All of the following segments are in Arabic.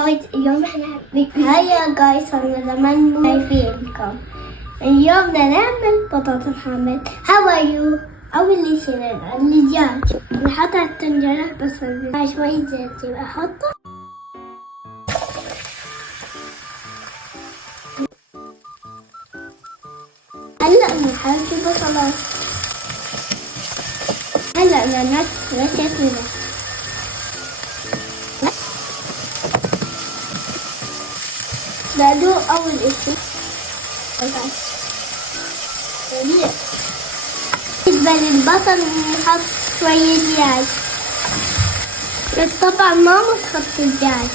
جايز اليوم احنا هيا جايز صرنا زمان شايفينكم. اليوم بدنا نعمل بطاطا محمد. هاو ار يو؟ أول شي الدجاج نحط على الطنجرة بصل مع شوية زيت أحطه. هلا نحط البصلات. هلا بدنا نشوي بدوق أول إشي. بالنسبة للبصل نحط شوية دجاج، بس طبعا ماما تحط الدجاج.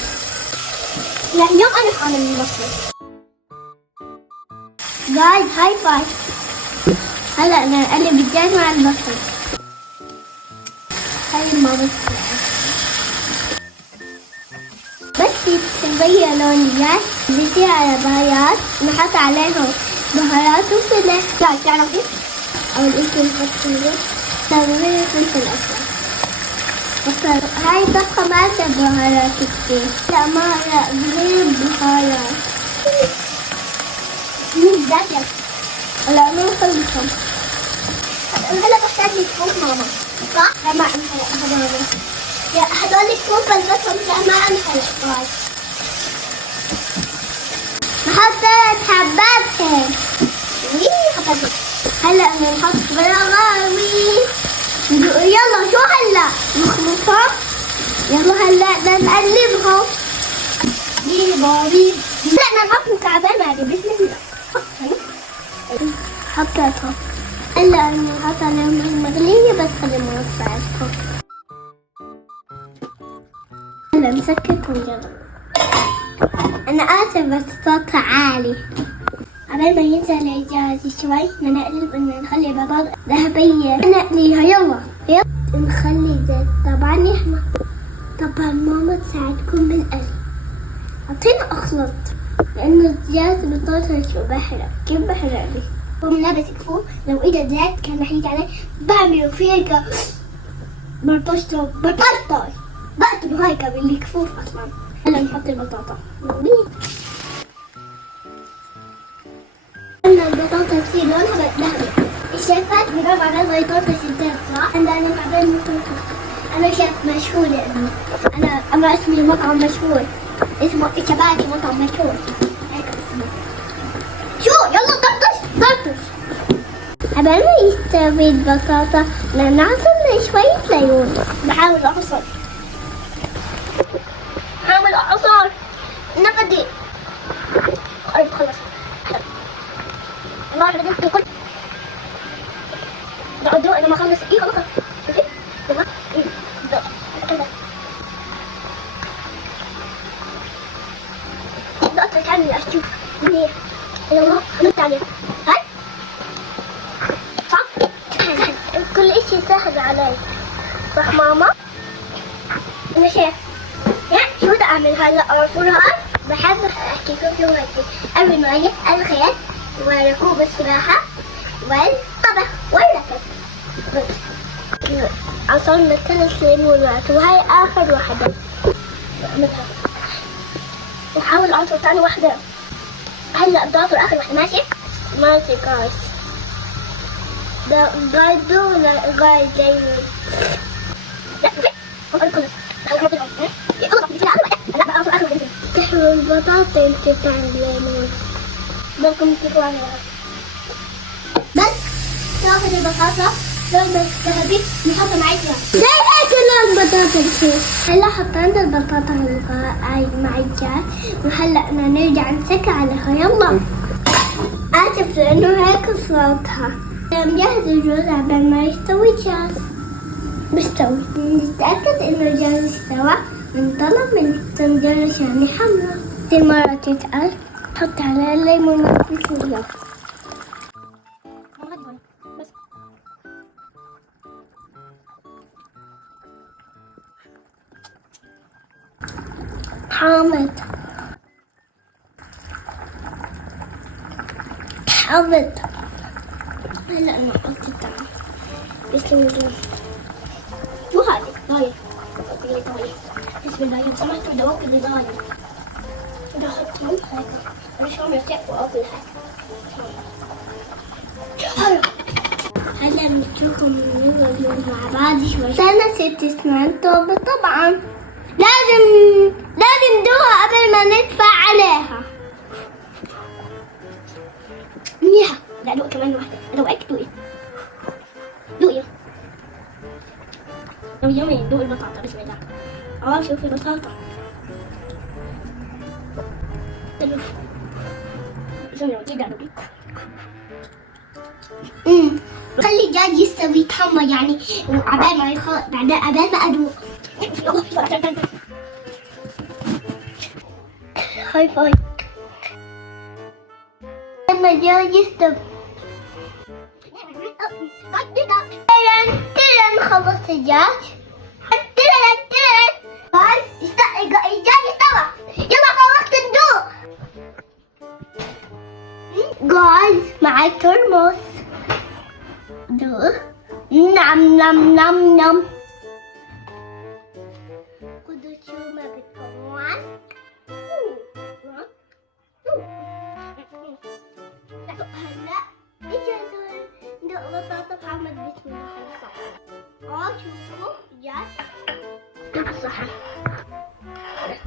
لا اليوم أنا حامل البصل. جايز هاي فايف. هلا نقلب الدجاج مع البصل. هاي ماما بس يتغير لون الدجاج بيصير على بهارات، نحط عليهم بهارات وفلفل. لا تعرفي أول إشي نحط فلفل فلفل أسود. هاي طبخة ما فيها بهارات كتير. لا غير بهارات. مين ذاك؟ لا مو خلصهم. هلا بحتاج لكم ماما صح؟ لا ما أنا يا هدول كوب البصل ما انحرق. نحط 3 حبات هيك. هلا بنحط بلاغاوي. يلا شو هلا نخلطها. يلا هلا بدنا نقلبها. بيبي لا نحط مكعبات هذه بسم الله. حطيتها. هلا نحط عليهم المغلية بس خلي ما تصعبها. هلا نسكت ونجرب. أنا آسف بس صوتها عالي. قبل ما ينزل الجاز شوي نقلب إن نخلي بيضات ذهبية نقليها. يلا نخلي زيت طبعا يحمر. طبعا ماما تساعدكم بالقلي. أعطينا أخلط لأنه الزيت بطاطا شو بحرق. كيف بحرق لي؟ ومن لابس كفوف لو إجا زيت كان رح يجي عليه بعمله فيك برطشته بقتله هيك بالكفوف أصلا. هلا نحط البطاطا. لما البطاطا تصير لونها ذهبي الشيفات بيقولوا على البطاطا شدات صح؟ عندنا بعدين أنا شيف مشهور يعني. أنا اسمي مطعم مشهور اسمه شباكي مطعم مشهور هيك اسمه. شو يلا طرطش. قبل ما يستوي البطاطا نعصر شوية ليمون. بحاول أعصر نفدي قربت خلص. الله على جنب كل نقعد انا ما اخلص خلاص شوفي تمام ده اكتر تعمل اشوف منيح. يلا عملت عليه هاي صح. كل اشي سهل علي صح ماما. انا شايف شو بدي اعمل هلا اعصرها. بحب احكي لكم هيك قبل ما اجيب الخيط وركوب السباحة والطبخ والركض. عصرنا 3 ليمونات وهي آخر واحدة. نحاول أعصر ثاني واحدة. هلا بدي أعصر آخر واحدة. ماشي جايز. ده برضو غاية دايما. تحمل البطاطا انت تعمل ليمون. بدكم تطلعوا بس تاخذ البطاطا لون ذهبي نحطها مع الدجاج. زي هيك لون البطاطا بصير. هلا حطينا البطاطا مع الدجاج وهلا بدنا نرجع نسكر عليها. يلا آسف لأنه هيك صوتها. نجهز الرز قبل ما يستوي الجاز. مستوي. نتأكد إنه الجاز استوى نطلع من الطنجرة عشان يحمر. كل مرة تتقل حط عليها الليمون بسم الله. بس حامض هلا نحط الطعم. بسم الله. شو هذا؟ ضايع. بسم الله لو سمحتوا بدي اوكل ضايع. بدي احطهم هيك. انا شو عم يرتاح واكل هيك. هلا بنتركهم نقعد مع بعض شوي. استنى ست سنين طبعا لازم ندوها قبل ما ندفع عليها. منيحة. لا دوق كمان واحدة. ادوقك دوقي. دوقي. يومي دوق البطاطا بسم الله. شوفي البطاطا. خلي الدجاج يستوي يتحمر يعني عبال ما عبال ما ادوق. هاي فاي. لما الدجاج يستوي نخلص الدجاج. الدجاج استوى. يلا خلصت ندوق. جايز معي ترمس. دوق. نعم نعم نعم نعم. خدوا شو ما بدكم. هلا اجا ندوق بطاطا محمد بسم الله. شوفوا جاي دوق الصحن.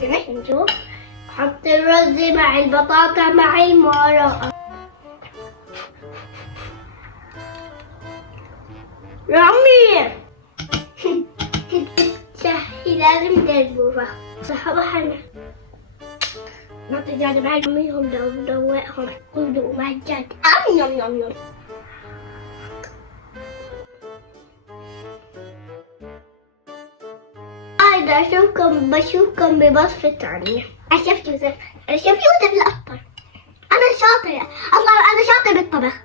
نحن نشوف. حط الرز مع البطاطا مع المرقة. رامي صحي لازم تدوبها. صح بحنا نعطي الدجاج مع أميهم ندوقهم ودوقوا مع الدجاج. يم يم يم. بشوفكم بوصفة ثانية. أنا شيف يوسف الأفطر. أنا شاطرة أصلا. أنا شاطرة بالطبخ.